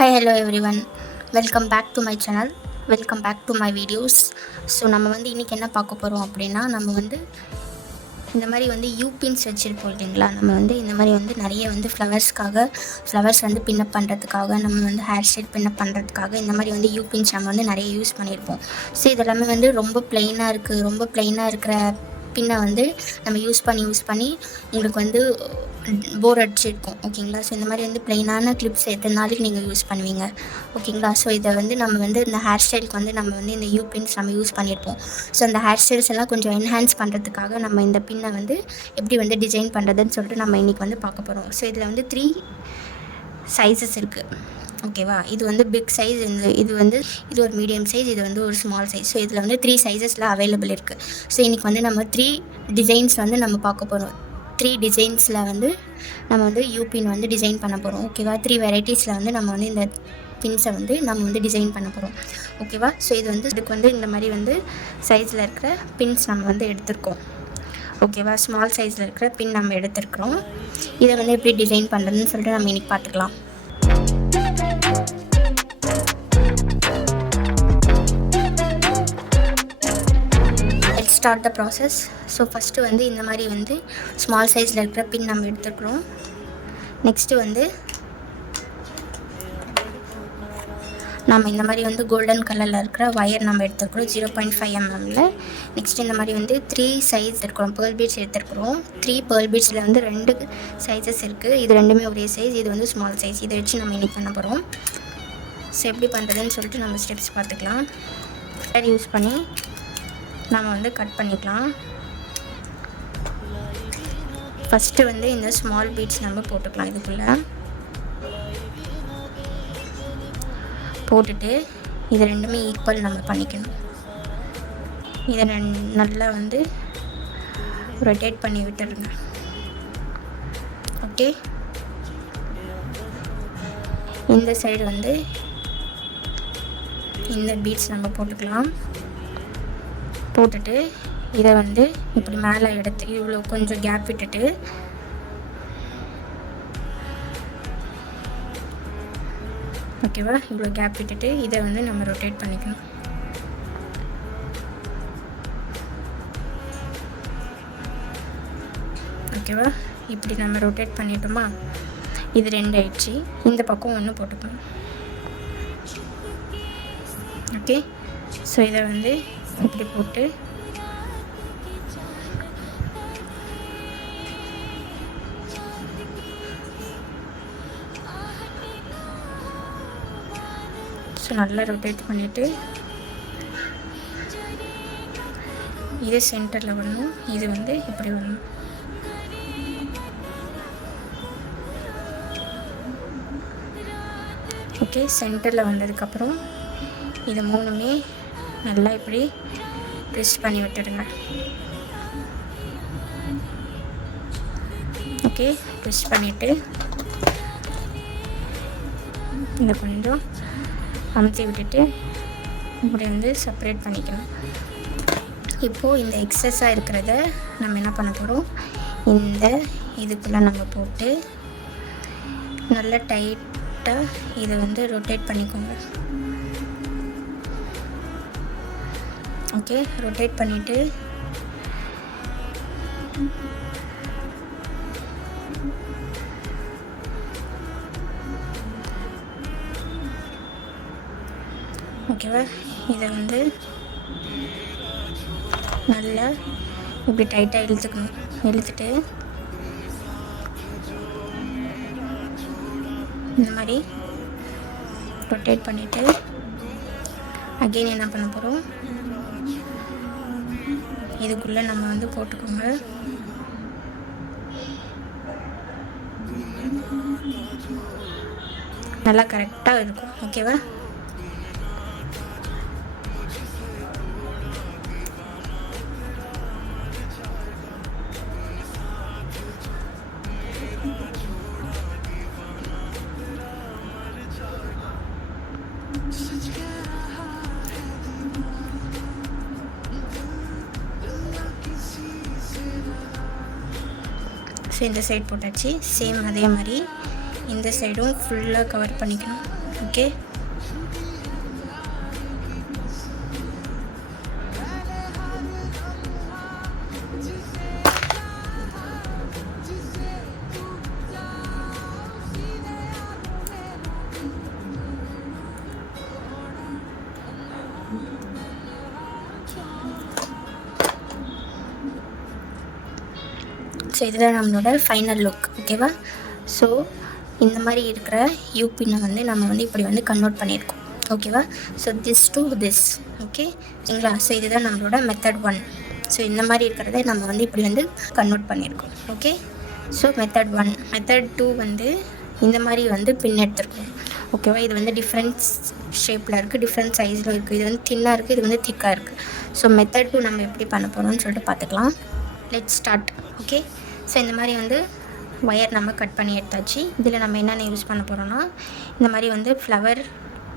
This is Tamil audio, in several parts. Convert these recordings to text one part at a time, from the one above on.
Hi hello everyone, welcome back to my channel, welcome back to my videos. So நம்ம இன்றைக்கி என்ன பார்க்க போகிறோம் அப்படின்னா, நம்ம இந்த மாதிரி யூபின்ஸ் வச்சுருப்போம் இல்லைங்களா. நம்ம இந்த மாதிரி நிறைய ஃப்ளவர்ஸ் பின்னப் பண்ணுறதுக்காக, நம்ம ஹேர் ஸ்டைல் பின்னப் பண்ணுறதுக்காக இந்த மாதிரி யூபின்ஸ் நம்ம நிறைய யூஸ் பண்ணியிருப்போம். ஸோ இதெல்லாமே ரொம்ப ப்ளெயினாக இருக்கிற பின்னை நம்ம யூஸ் பண்ணி உங்களுக்கு போர் அடிச்சிருக்கும். ஓகேங்களா. ஸோ இந்த மாதிரி ப்ளெயினான கிளிப்ஸ் எத்தனை நாளைக்கு நீங்கள் யூஸ் பண்ணுவீங்க. ஓகேங்களா. ஸோ இதை நம்ம இந்த ஹேர் ஸ்டைலுக்கு நம்ம இந்த யூபின்ஸ் நம்ம யூஸ் பண்ணியிருப்போம். ஸோ அந்த ஹேர் ஸ்டைல்ஸ் எல்லாம் கொஞ்சம் என்ஹான்ஸ் பண்ணுறதுக்காக நம்ம இந்த பின்னை எப்படி டிசைன் பண்ணுறதுன்னு சொல்லிட்டு நம்ம இன்றைக்கி பார்க்க போகிறோம். ஸோ இதில் 3 சைஸஸ் இருக்குது. ஓகேவா. இது பிக் சைஸ், இது ஒரு மீடியம் சைஸ், இது ஒரு ஸ்மால் சைஸ். ஸோ இதில் 3 சைஸஸில் அவைலபிள் இருக்குது. ஸோ இன்றைக்கி நம்ம 3 டிசைன்ஸ் நம்ம பார்க்க போகிறோம். 3 டிசைன்ஸில் நம்ம யூபின் டிசைன் பண்ண போகிறோம். ஓகேவா. 3 வெரைட்டிஸில் நம்ம இந்த பின்ஸை நம்ம டிசைன் பண்ண போகிறோம். ஓகேவா. ஸோ இது இதுக்கு இந்த மாதிரி சைஸில் இருக்கிற பின்ஸ் நம்ம எடுத்திருக்கோம். ஓகேவா. ஸ்மால் சைஸில் இருக்கிற பின் நம்ம எடுத்துருக்குறோம். இதை எப்படி டிசைன் பண்ணுறதுன்னு சொல்லிட்டு நம்ம இன்றைக்கி பார்த்துக்கலாம். Start the process. So first இந்த மாதிரி ஸ்மால் சைஸில் இருக்கிற பின் நம்ம எடுத்துக்கிறோம். நெக்ஸ்ட்டு நம்ம இந்த மாதிரி கோல்டன் கலரில் இருக்கிற ஒயர் நம்ம எடுத்துக்கிறோம் 0.5 mm. நெக்ஸ்ட் இந்த மாதிரி 3 சைஸ் இருக்கிறோம். பேர்ல் பீட்ஸ் எடுத்துருக்குறோம். 3 பேர்ல் பீட்ஸில் 2 சைஸஸ் இருக்குது. இது ரெண்டுமே ஒரே சைஸ், இது ஸ்மால் சைஸ். இதை வச்சு நம்ம இன்றைக்கி பண்ண போகிறோம். ஸோ எப்படி பண்ணுறதுன்னு சொல்லிட்டு நம்ம ஸ்டெப்ஸ் பார்த்துக்கலாம். யூஸ் பண்ணி நம்ம கட் பண்ணிக்கலாம். ஃபஸ்ட்டு இந்த ஸ்மால் பீட்ஸ் நம்ம போட்டுக்கலாம். இதுக்குள்ளே போட்டுட்டு இது ரெண்டுமே ஈக்குவல் நம்ம பண்ணிக்கணும். இதை நல்லா ரொட்டேட் பண்ணி விட்டுருங்க. ஓகே. இந்த சைடு இந்த பீட்ஸ் நம்ம போட்டுக்கலாம். போட்டுட்டு இதை இப்படி மேலே எடுத்து இவ்வளோ கொஞ்சம் கேப் விட்டுட்டு ஓகேவா, இவ்வளோ கேப் விட்டுட்டு இதை நம்ம ரொட்டேட் பண்ணிக்கணும். ஓகேவா. இப்படி நம்ம ரொட்டேட் பண்ணிட்டோமா. இது 2 ஆயிடுச்சு. இந்த பக்கம் 1 போட்டுக்கணும். ஓகே. ஸோ இதை இப்படி போட்டு ஸோ நல்லா ரொட்டேட் பண்ணிவிட்டு இது சென்டரில் வரணும். இது இப்படி வரணும். ஓகே. சென்டரில் வந்ததுக்கப்புறம் இது 3மே நல்லா இப்படி ட்விஸ்ட் பண்ணி விட்டுடுங்க. ஓகே. ட்விஸ்ட் பண்ணிவிட்டு இந்த கொஞ்சம் அமுத்தி விட்டுட்டு இப்படி செப்பரேட் பண்ணிக்கணும். இப்போது இந்த எக்ஸஸாக இருக்கிறத நம்ம என்ன பண்ண போகிறோம், இந்த இதுக்குள்ளே நம்ம போட்டு நல்லா டைட்டாக இதை ரொட்டேட் பண்ணிக்கோங்க. ஓகே. ரொட்டேட் பண்ணிவிட்டு ஓகேவா. இதை நல்லா இப்படி டைட்டாக இழுத்துக்கணும். இழுத்துட்டு இந்த மாதிரி ரொட்டேட் பண்ணிவிட்டு அகெயின் என்ன பண்ண போகிறோம், இதுக்குள்ளே நம்ம போட்டுக்கோங்க. நல்லா கரெக்டாக இருக்கும். ஓகேவா. ஸோ இந்த சைடு போட்டாச்சு. சேம் அதே மாதிரி இந்த சைடும் ஃபுல்லாக கவர் பண்ணிக்கணும். ஓகே. ஸோ இதுதான் நம்மளோட ஃபைனல் லுக். ஓகேவா? ஸோ இந்த மாதிரி இருக்கிற யூபினை வந்து நம்ம வந்து இப்படி வந்து கன்வெர்ட் பண்ணியிருக்கோம். ஓகேவா? So this to this. Okay சரிங்களா? ஸோ இதுதான் நம்மளோட மெத்தட் 1. ஸோ இந்த மாதிரி இருக்கிறத நம்ம வந்து இப்படி வந்து கன்வெர்ட் பண்ணியிருக்கோம். ஓகே. So method 1. மெத்தட் 2 வந்து இந்த மாதிரி வந்து பின் எடுத்துருக்கோம். ஓகேவா? இது வந்து டிஃப்ரெண்ட் ஷேப்பில் இருக்குது, டிஃப்ரெண்ட் சைஸில் இருக்குது. இது வந்து தின்னாக இருக்குது, இது வந்து திக்காக இருக்குது. ஸோ மெத்தட் 2 நம்ம எப்படி பண்ண போகிறோம்னு சொல்லிட்டு பார்த்துக்கலாம். Let's start. ஓகே. ஸோ இந்த மாதிரி வந்து ஒயர் நம்ம கட் பண்ணி எடுத்தாச்சு. இதில் நம்ம என்னென்ன யூஸ் பண்ண போகிறோம்னா, இந்த மாதிரி வந்து ஃப்ளவர்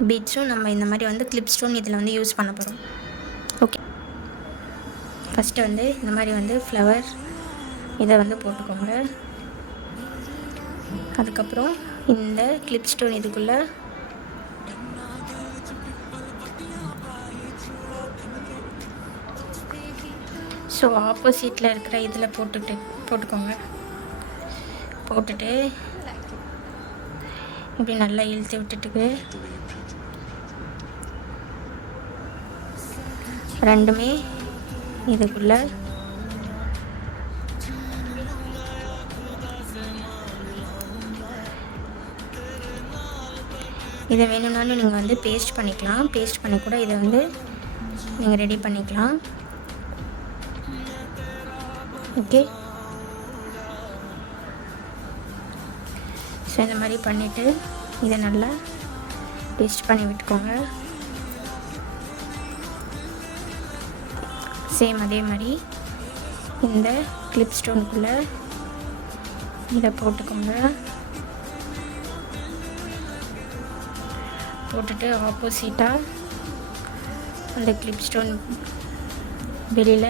பீட்ஸும் நம்ம இந்த மாதிரி வந்து கிளிப் ஸ்டோன் இதில் வந்து யூஸ் பண்ண போகிறோம். ஓகே. ஃபஸ்ட்டு வந்து இந்த மாதிரி வந்து ஃப்ளவர் இதை வந்து போட்டுக்கோங்க. அதுக்கப்புறம் இந்த கிளிப் ஸ்டோன் இதுக்குள்ளே ஸோ ஆப்போசிட்டில் இருக்கிற இதில் போட்டுக்கோங்க. போட்டுட்டு இப்படி நல்லா இழுத்து விட்டுட்டு ரெண்டுமே இதுக்குள்ளே இதை வேணும்னாலும் நீங்கள் வந்து பேஸ்ட் பண்ணிக்கலாம். பேஸ்ட் பண்ணி கூட இதை வந்து நீங்கள் ரெடி பண்ணிக்கலாம். ஓகே. ஸோ இந்த மாதிரி பண்ணிவிட்டு இதை நல்லா பேஸ்ட் பண்ணி விட்டுக்கோங்க. சேம் அதே மாதிரி இந்த கிளிப் ஸ்டோனுக்குள்ளே இதை போட்டுக்கோங்க. போட்டுட்டு ஆப்போசிட்டாக அந்த கிளிப் ஸ்டோன் வெளியில்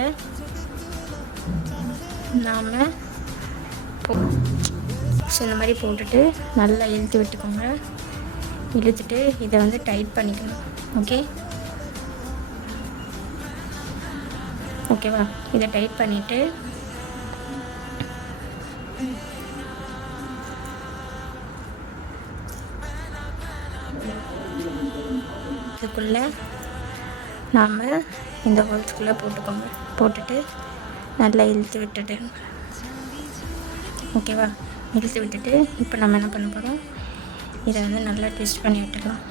நாம் ஸோ இந்த மாதிரி போட்டுட்டு நல்லா இழுத்து விட்டுக்கோங்க. இழுத்துட்டு இதை வந்து டைட் பண்ணிக்கணும். ஓகே. ஓகேவா? இதை டைட் பண்ணிவிட்டு இதுக்குள்ளே நாம் இந்த ஹோல்ஸ்குள்ளே போட்டுக்கோங்க. போட்டுட்டு நல்லா இழுத்து விட்டுட்டு ஓகேவா? இழுத்து விட்டுட்டு இப்போ நம்ம என்ன பண்ண போகிறோம், இதை வந்து நல்லா ட்விஸ்ட் பண்ணி விட்டுக்கலாம்.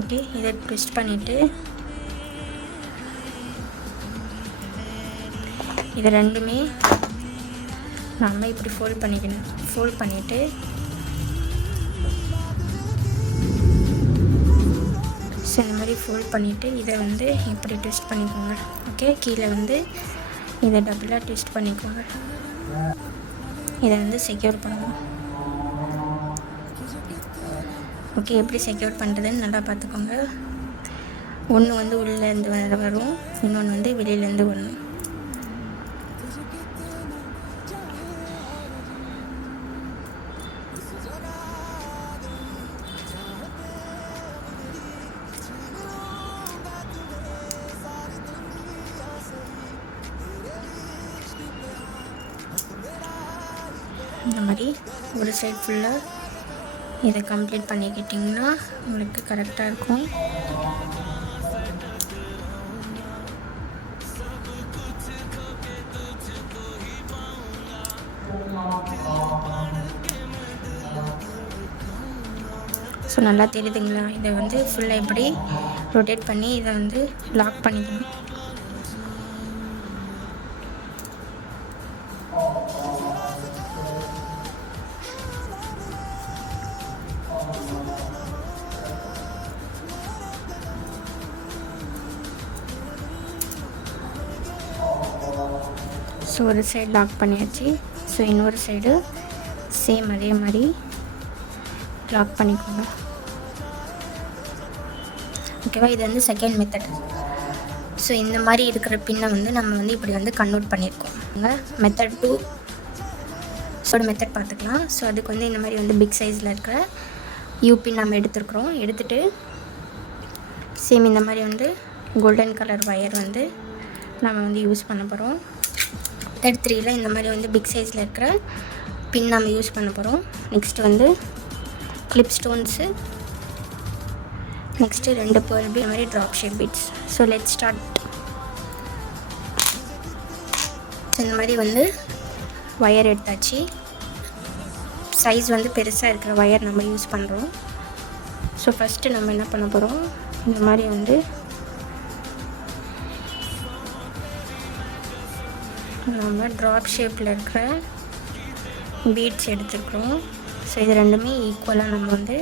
ஓகே. இதை ட்விஸ்ட் பண்ணிவிட்டு இது ரெண்டுமே நம்ம இப்படி ஃபோல்ட் பண்ணிக்கணும். ஃபோல்ட் பண்ணிவிட்டு ஸோ இந்த மாதிரி ஃபோல்ட் பண்ணிவிட்டு இதை வந்து இப்படி ட்விஸ்ட் பண்ணிக்கோங்க. ஓகே. கீழே வந்து இதை டபுளாக ட்விஸ்ட் பண்ணிக்கோங்க. இதை வந்து செக்யூர் பண்ணணும். ஓகே. எப்படி செக்யூர் பண்ணுறதுன்னு நல்லா பார்த்துக்கோங்க. ஒன்று வந்து உள்ளேருந்து வரும், இன்னொன்று வந்து வெளியிலேருந்து வரணும். இந்த மாதிரி ஒரு சைட் ஃபுல்லாக இதை கம்ப்ளீட் பண்ணிக்கிட்டிங்கன்னா உங்களுக்கு கரெக்டாக இருக்கும். ஸோ நல்லா தெரியுதுங்களா? இதை வந்து ஃபுல்லாக இப்படி ரொட்டேட் பண்ணி இதை வந்து லாக் பண்ணிக்கணும். ஸோ ஒரு சைடு லாக் பண்ணியாச்சு. ஸோ இன்னொரு சைடு சேம் அதே மாதிரி லாக் பண்ணிக்கோங்க. ஓகேவா? இது வந்து செகண்ட் மெத்தட். ஸோ இந்த மாதிரி இருக்கிற பின்னை வந்து நம்ம வந்து இப்படி வந்து கன்வெர்ட் பண்ணியிருக்கோம். மெத்தட் 2 மெத்தட் பார்த்துக்கலாம். ஸோ அதுக்கு வந்து இந்த மாதிரி வந்து பிக் சைஸில் இருக்கிற யூபின் நம்ம எடுத்துருக்குறோம். எடுத்துகிட்டு சேம் இந்த மாதிரி வந்து கோல்டன் கலர் ஒயர் வந்து நம்ம வந்து யூஸ் பண்ண போகிறோம். மெத்தட் 3ல இந்த மாதிரி வந்து பிக் சைஸில் இருக்கிற பின் நம்ம யூஸ் பண்ண போகிறோம். நெக்ஸ்ட்டு வந்து clip stones, next 2 pearl bead, இந்த மாதிரி drop shape beads. So let's start. இந்த மாதிரி வந்து ஒயர் எடுத்தாச்சு. சைஸ் வந்து பெருசாக இருக்கிற ஒயர் நம்ம யூஸ் பண்ணுறோம். ஸோ ஃபஸ்ட்டு நம்ம என்ன பண்ண போகிறோம், இந்த மாதிரி வந்து நம்ம ட்ராப் ஷேப்பில் இருக்கிற பீட்ஸ் எடுத்துக்கிறோம். ஸோ இது ரெண்டுமே ஈக்குவலாக நம்ம வந்து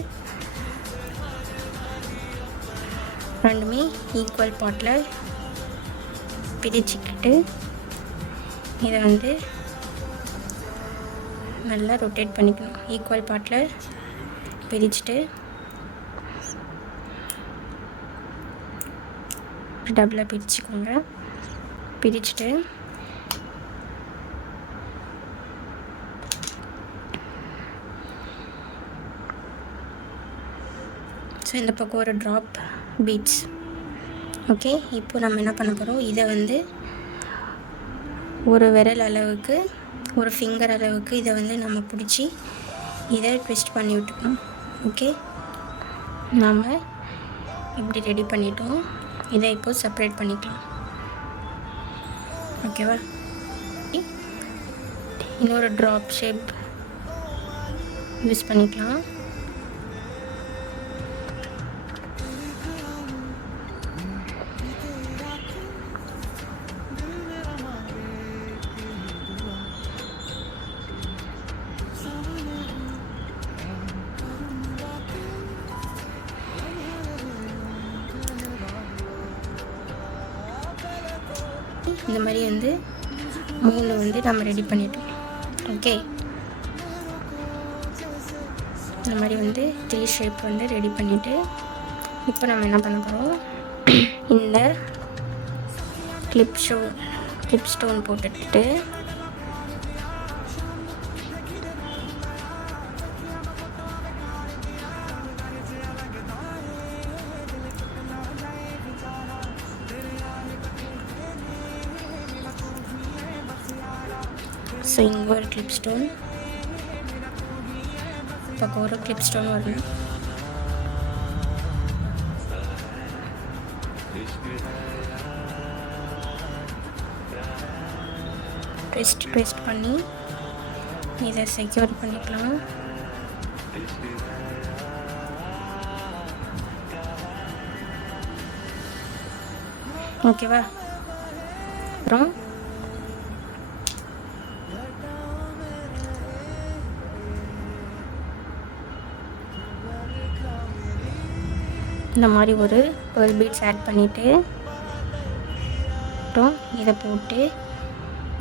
ரெண்டுமே ஈக்குவல் பார்ட்டில் பிரிச்சுக்கிட்டு இதை வந்து நல்லா ரொட்டேட் பண்ணிக்கணும். ஈக்குவல் பார்ட்டில் பிரிச்சுட்டு டபுளாக பிரிச்சுக்கோங்க. பிரிச்சுட்டு ஸோ இந்த பக்கம் ஒரு ட்ராப் பீட்ஸ். ஓகே, இப்போ நம்ம என்ன பண்ண போகிறோம், இதை வந்து ஒரு விரல் அளவுக்கு, ஒரு ஃபிங்கர் அளவுக்கு இதை வந்து நம்ம பிடிச்சி இதை ட்விஸ்ட் பண்ணி விட்டுக்கணும். ஓகே, நாம் இப்படி ரெடி பண்ணிட்டோம். இதை இப்போது செப்பரேட் பண்ணிக்கலாம். ஓகேவா, இன்னொரு ட்ராப் ஷேப் யூஸ் பண்ணிக்கலாம். இந்த மாதிரி வந்து 3 வந்து நம்ம ரெடி பண்ணிட்டோம். ஓகே, இந்த மாதிரி வந்து 3 ஷேப் வந்து ரெடி பண்ணிவிட்டு இப்போ நம்ம என்ன பண்ண போகிறோம், இந்த கிளிப் ஸ்டோன் போட்டுட்டு ஸோ இங்கே ஒரு கிளிப் ஸ்டோன், பக்கம் ஒரு கிளிப் ஸ்டோன் வரணும். ட்விஸ்ட் பண்ணி இதை செக்யூர் பண்ணிக்கலாம். ஓகேவா, அப்புறம் இந்த மாதிரி ஒரு பேர்ல் பீட்ஸ் ஆட் பண்ணிவிட்டு அப்புறம் இதை போட்டு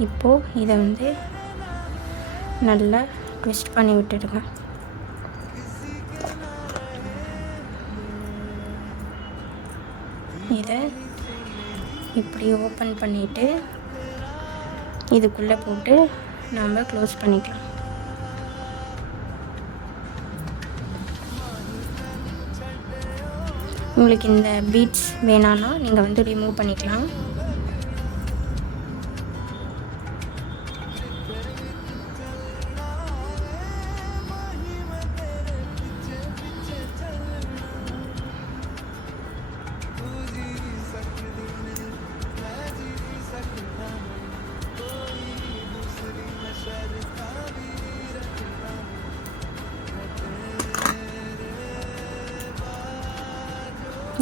இப்போது இதை வந்து நல்லா ட்விஸ்ட் பண்ணி விட்டுடுங்க. இதை இப்படி ஓப்பன் பண்ணிவிட்டு இதுக்குள்ளே போட்டு நம்ம க்ளோஸ் பண்ணிக்கலாம். உங்களுக்கு இந்த பீட்ஸ் வேணான்னா நீங்கள் வந்து ரிமூவ் பண்ணிக்கலாம்.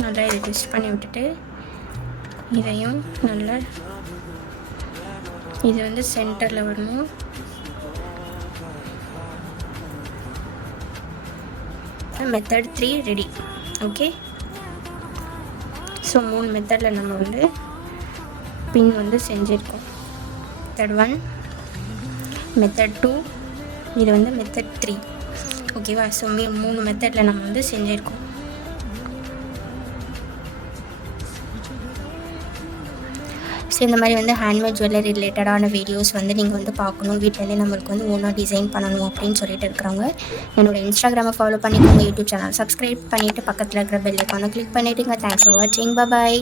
நல்லா இதை ட்விஸ்ட் பண்ணி விட்டுட்டு இதையும் நல்லா இது வந்து சென்டரில் வரணும். Method 3 ready. ஓகே, ஸோ 3 மெத்தடில் நம்ம வந்து பின் வந்து செஞ்சுருக்கோம். மெத்தட் 1, மெத்தட் 2, இது வந்து மெத்தட் 3. ஓகேவா, ஸோ 3 மெத்தடில் நம்ம வந்து செஞ்சுருக்கோம். ஸோ இந்த மாதிரி வந்து ஹேண்ட்மேட் ஜுவல்லரி ரிலேட்டடான வீடியோஸ் வந்து நீங்கள் வந்து பார்க்கணும், வீட்டிலேருந்தே நம்மளுக்கு வந்து ஓனாக டிசைன் பண்ணணும் அப்படின்னு சொல்லிட்டு இருக்கிறவங்க என்னோடய இன்ஸ்டாகிராமை ஃபாலோ பண்ணிக்கோங்க, யூடியூப் சேனல் சப்ஸ்கிரைப் பண்ணிவிட்டு பக்கத்தில் இருக்கிற பெல் ஐக்கானை கிளிக் பண்ணிவிடுங்க. தேங்க்ஸ் ஃபார் வாட்சிங். பாய்.